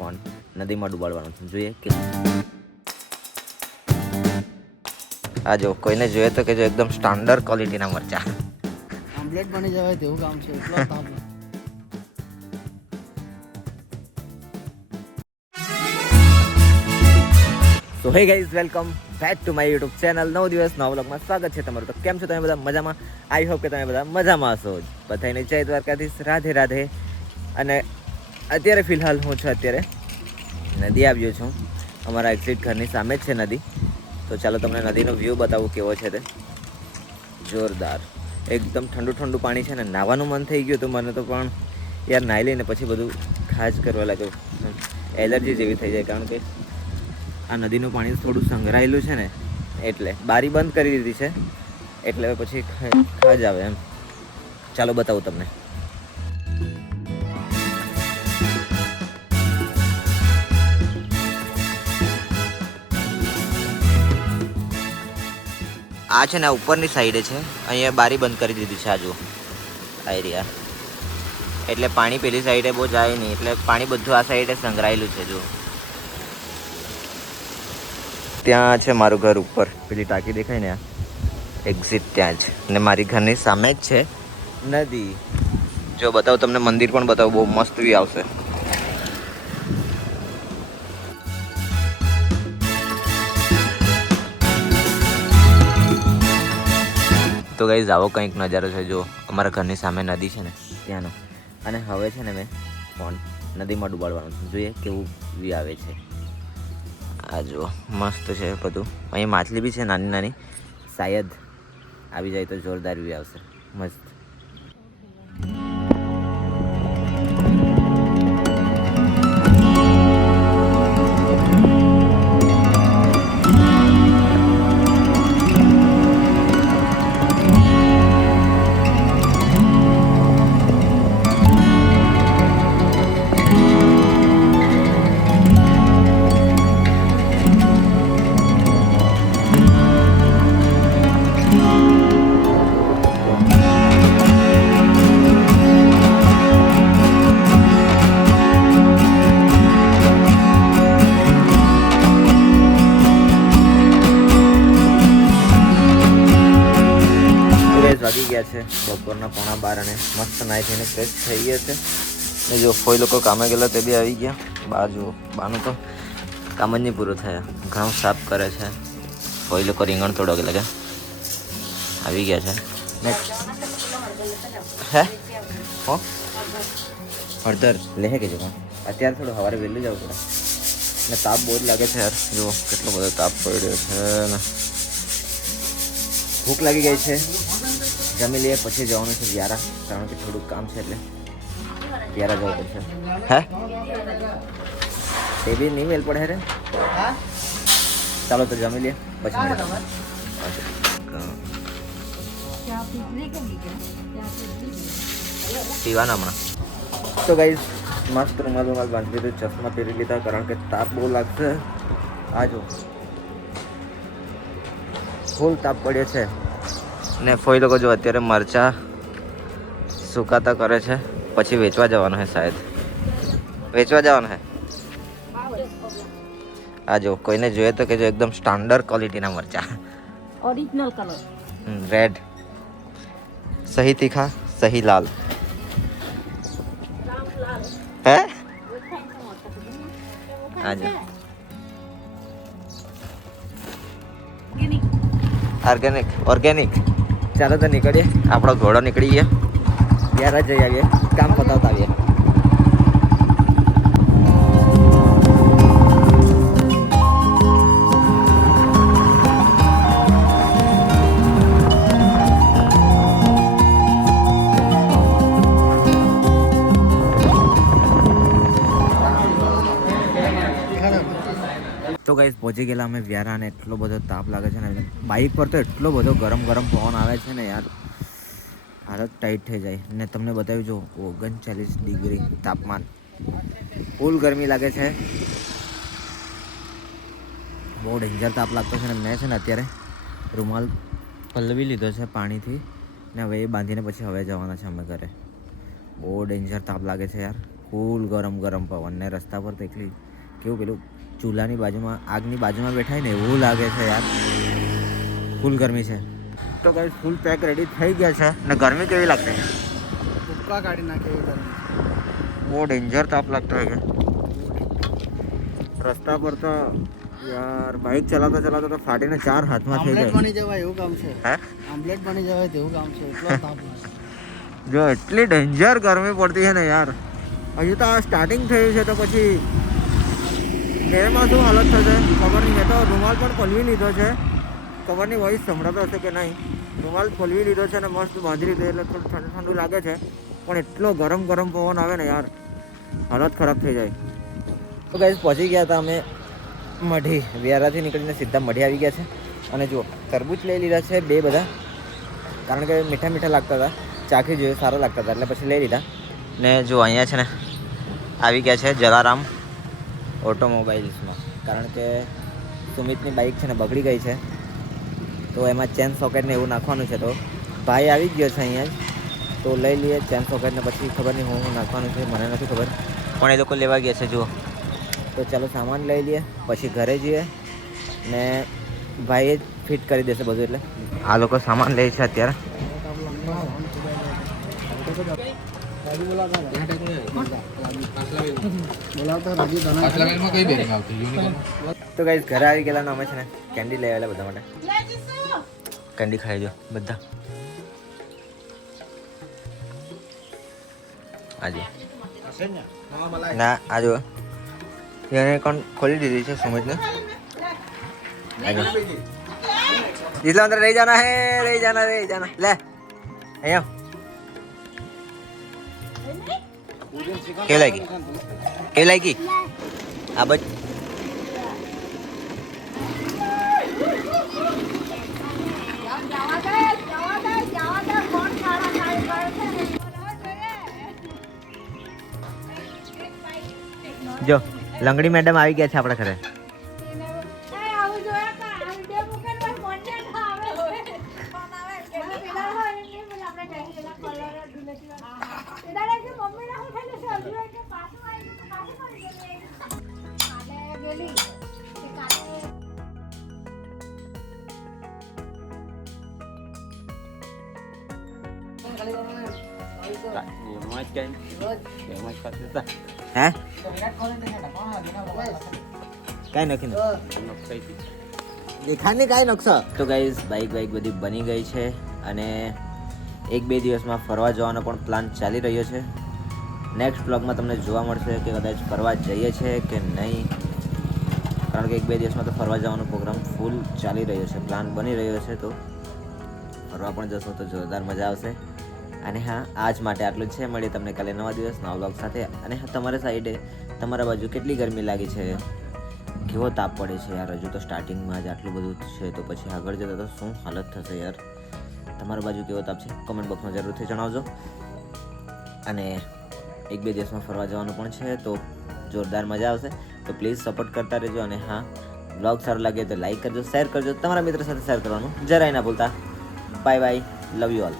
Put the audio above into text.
Phone નદીમાં ડૂબાડવાનો છે. જોઈએ કે આ જો કોઈને જોઈએ તો કે જો એકદમ સ્ટાન્ડર્ડ ક્વોલિટીના મરચા આમ્લેટ બની જવાય તેવું કામ છે. એટલો તાપ so hey guys, welcome back to my YouTube channel. નવ દિવસ નવા વ્લોગમાં સ્વાગત છે તમારું. તો કેમ છો તમે બધા? મજામાં? આઈ હોપ કે તમે બધા મજામાં હશો. બધાને જય દ્વારકાધીશ, રાધે રાધે. અને અત્યારે ફિલહાલ હું છું અત્યારે નદી આવ્યો છું. અમારા એક્ઝિટ ઘરની સામે જ છે નદી. તો ચાલો તમને નદીનો વ્યૂ બતાવું કેવો છે તે. જોરદાર, એકદમ ઠંડુ ઠંડુ પાણી છે ને નાહવાનું મન થઈ ગયું હતું મને તો. પણ યાર નાહી લઈને પછી બધું ખાજ કરવા લાગ્યું, એલર્જી જેવી થઈ જાય. કારણ કે આ નદીનું પાણી થોડું સંઘરાયેલું છે ને, એટલે બારી બંધ કરી દીધી છે. એટલે પછી ખાજ આવે એમ. ચાલો બતાવું તમને. આ છે ને ઉપરની સાઈડે છે, અહીંયા બારી બંધ કરી દીધી છે. આ જુઓ આ એરિયા, એટલે પાણી પેલી સાઈડે બહુ જાય નહીં, એટલે પાણી બધું આ સાઈડે સંઘરાયેલું છે. જુઓ ત્યાં છે મારું ઘર ઉપર, પેલી ટાંકી દેખાય ને, આ એક્ઝિટ ત્યાં જ. અને મારી ઘરની સામે જ છે નદી. જો બતાવું તમને, મંદિર પણ બતાવું, બહુ મસ્ત બી આવશે. તો ગાઈઝ આવો કંઈક નજારો છે. જો અમારા ઘરની સામે નદી છે ને ત્યાંનો. અને હવે છે ને મેં ફોન નદીમાં ડૂબાડવાનું છે. જોઈએ કેવું વ્યૂ આવે છે. આ જુઓ મસ્ત છે બધું. અહીંયા માછલી બી છે નાની નાની. શાયદ આવી જાય તો જોરદાર વ્યૂ આવશે. મસ્ત. વાગી ગયા છે બપોરના 12:15 અને મસ્ત નાઈ થઈને ફ્રેશ થઈ ગયા છે. ને જો ફોઈ લોકો કામે ગયેલા તે બી આવી ગયા. બા જુઓ, બાનું તો કામ જ નહીં પૂરું થયા. ઘઉં સાફ કરે છે. ફોઈ લોકો રીંગણ તોડવા ગયેલા કે આવી ગયા છે. ને હે હો હળદર લે કે જો અત્યારે થોડું સવારે વહેલું જવું પડે. ને તાપ બહુ જ લાગે છે યાર. જુઓ કેટલો બધો તાપ પડ્યો છે ને ભૂખ લાગી ગઈ છે. જમી લઈએ પછી જવાનું છે વ્યારા, કારણ કે થોડુંક કામ છે એટલે વ્યારા જવું પડશે. હે તે બી નહીં મેલ પડે રે. ચાલો તો જમી લઈએ પછી પીવાના હમણાં. તો ગાઈઝ મસ્ત રૂમાલ બાંધી દીધું, ચશ્મા પહેરી લીધા કારણ કે તાપ બહુ લાગશે. આ જો ફૂલ તાપ પડ્યો છે. ને ફોઈ લોકો જો અત્યારે મરચા સુકાતા કરે છે, પછી વેચવા જવાનું છે. શાયદ વેચવા જવાનું છે. આ જો કોઈને જોઈએ તો કે જો એકદમ સ્ટાન્ડર્ડ ક્વોલિટીના મરચા, ઓરિજિનલ કલર, રેડ, સહી તીખા સહી લાલ. હે આ જો ઓર્ગેનિક. ચાલો તો નીકળીએ, આપણો ઘોડો નીકળી ગયા. ત્યારે જઈ આવીએ, કામ પતાવતા આવીએ. તો ગાઈઝ પહોંચી ગયેલા અમે વ્યારા. અને એટલો બધો તાપ લાગે છે ને બાઇક પર, તો એટલો બધો ગરમ પવન આવે છે ને યાર, હાલત ટાઈટ થઈ જાય. ને તમને બતાવ્યું જો 39 ડિગ્રી તાપમાન, ફૂલ ગરમી લાગે છે. બહુ ડેન્જર તાપ લાગતો છે. ને મેં છે ને અત્યારે રૂમાલ પલવી લીધો છે પાણીથી, ને હવે એ બાંધીને પછી હવે જવાના છે અમે ઘરે. બહુ ડેન્જર તાપ લાગે છે યાર, ફૂલ ગરમ ગરમ પવન ને રસ્તા પર તો એકલી કેવું પેલું ચૂલાની બાજુમાં આગની બાજુમાં બેઠા હોય ને એવું લાગે છે યાર. ફૂલ ગરમી છે. તો ગાઈસ ફૂલ પેક રેડી થઈ ગયા છે ને ગરમી કેવી લાગતી છે? ભૂક્કા કાઢી નાખે એવી ગરમી. બહુ ડેન્જર તાપ લાગતો હોય કે રસ્તા પર તો યાર બાઇક ચલાવતા ચલાવતા તો ફાટીને ચાર હાથમાં થઈ આમલેટ જાય. બની જવાય એવું કામ છે. હે આમલેટ બની જવાય તેવું કામ છે એટલો તાપ લાગે. જો એટલી ડેન્જર ગરમી પડતી છે ને યાર. હજુ તો આ સ્ટાર્ટિંગ થયું છે તો પછી એમાં શું હાલત થશે ખબર નહીં. મેં તો રૂમાલ પણ ખોલવી લીધો છે. ખબર નહીં વોઇસ સંભળાતો હશે કે નહીં. રૂમાલ ખોલવી લીધો છે ને મસ્ત બાંધી લીધો એટલે થોડું ઠંડુ ઠંડુ લાગે છે. પણ એટલો ગરમ ગરમ પવન આવે ને યાર હાલત ખરાબ થઈ જાય. તો ગાઈસ પહોંચી ગયા હતા અમે મઢી. વ્યારાથી નીકળીને સીધા મઢી આવી ગયા છે. અને જુઓ તરબૂચ લઈ લીધા છે બે બધા, કારણ કે મીઠા મીઠા લાગતા હતા. ચાખી જોઈએ સારા લાગતા હતા એટલે પછી લઈ લીધા. ને જો અહીંયા છે ને આવી ગયા છે જલારામ ઓટોમોબાઈલ્સમાં, કારણ કે સુમિતની બાઇક છે ને બગડી ગઈ છે તો એમાં ચેન સોકેટ ને એવું નાખવાનું છે. તો ભાઈ આવી ગયો છે અહીંયા જ, તો લઈ લઈએ ચેન સોકેટ ને પછી ખબર નહીં હું નાખવાનું છે મને નથી ખબર, પણ એ લોકો લેવા ગયા છે જુઓ. તો ચાલો સામાન લઈ લઈએ પછી ઘરે જઈએ ને ભાઈએ જ ફિટ કરી દેશે બધું. એટલે આ લોકો સામાન લે છે અત્યારે. તો ગાઈસ ઘરે આવી ગયેલા ને અમે છે ને કેન્ડી લઈ આવેલા બધા માટે. કેન્ડી ખાઈ જો બધા. આજે ના આજો એને કોણ ખોલી દીધી છે સુમિતને. આજો जिसला अंदर रह जाना है रह जाना ले અહીંયા કેવી લાગી આ બચ જો લંગડી મેડમ આવી ગયા છે આપણા ઘરે. હે કઈ નથી દેખાને કઈ નકશો. તો ગાઈઝ બાઇક બધી બની ગઈ છે અને 1-2 દિવસમાં ફરવા જવાનો પણ પ્લાન ચાલી રહ્યો છે. નેક્સ્ટ બ્લોગમાં તમને જોવા મળશે કે કદાચ ફરવા જઈએ છે કે નહીં, કારણ કે 1-2 દિવસમાં તો ફરવા જવાનો પ્રોગ્રામ ફૂલ ચાલી રહ્યો છે, પ્લાન બની રહ્યો છે. તો ફરવા પણ જશો તો જોરદાર મજા આવશે. અને હા આજ માટે આટલું જ છે. મળીએ તમને કાલે નવા દિવસ નવા બ્લોગ સાથે. અને હા તમારા સાઈડે તમારા બાજુ કેટલી ગરમી લાગી છે, કેવો તાપ પડે છે યાર. હજુ તો સ્ટાર્ટિંગમાં જ આટલું બધું છે તો પછી આગળ જતાં તો શું હાલત થશે યાર. તમારા બાજુ કેવો તાપ છે કમેન્ટ બોક્સમાં જરૂરથી જણાવજો. અને 1-2 દિવસમાં ફરવા જવાનું પણ છે તો જોરદાર મજા આવશે. તો પ્લીઝ સપોર્ટ કરતા રહેજો. અને હા બ્લોગ સારો લાગે તો લાઈક કરજો, શેર કરજો, તમારા મિત્ર સાથે શેર કરવાનું જરાય ના ભૂલતા. Bye bye, love you all.